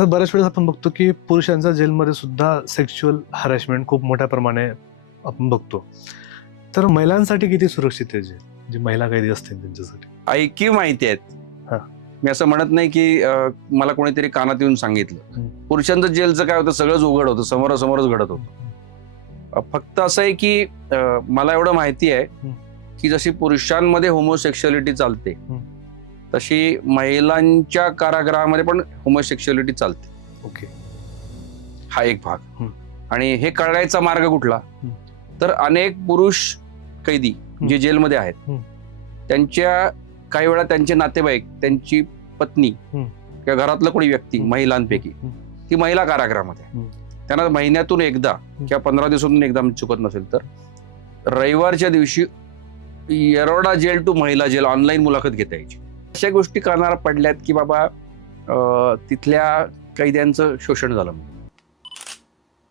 तर बऱ्याच वेळेस आपण बघतो की पुरुषांचा जेलमध्ये सुद्धा सेक्शुअल हॅरेसमेंट खूप मोठ्या प्रमाणे आपण बघतो. तर महिलांसाठी किती सुरक्षित आहे जेल, जी महिला कैदी असतील त्यांच्यासाठी? ऐकीव माहिती आहेत. हा. मी असं म्हणत नाही की मला कोणीतरी कानात येऊन सांगितलं. पुरुषांचं जेलचं काय होतं, सगळंच उघड होतं, समोरासमोरच घडत होतं. फक्त असं आहे की मला एवढं माहिती आहे की जशी पुरुषांमध्ये होमोसेक्शुअलिटी चालते तशी महिलांच्या कारागृहामध्ये पण होमोसेक्शुअलिटी चालते. ओके. हा एक भाग. आणि हे कळायचा मार्ग कुठला, तर अनेक पुरुष कैदी जे जेलमध्ये आहेत त्यांच्या काही वेळा त्यांचे नातेवाईक, त्यांची पत्नी किंवा घरातलं कोणी व्यक्ती महिलांपैकी ती महिला कारागृहामध्ये, त्यांना महिन्यातून एकदा किंवा 15 दिवसातून एकदा चुकत नसेल तर रविवारच्या दिवशी येरोडा जेल टू महिला जेल ऑनलाईन मुलाखत घेता यायची. अशा गोष्टी करणार पडल्यात की बाबा तिथल्या कैद्यांचं शोषण झालं.